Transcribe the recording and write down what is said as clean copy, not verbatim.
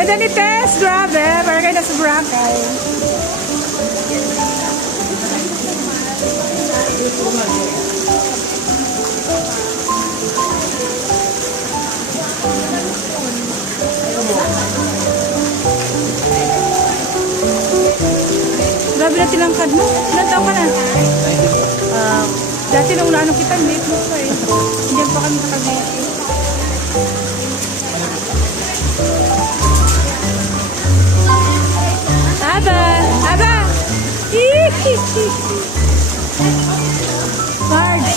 Ganda ni Tess, grabe. Parang kayo nasa Boracay. Grabe na tinangkad mo. Ilan taon ka na? Dati nung naano kita, late mo ko eh. Hindi pa kami nakabiti. Aba! Aba! Barge!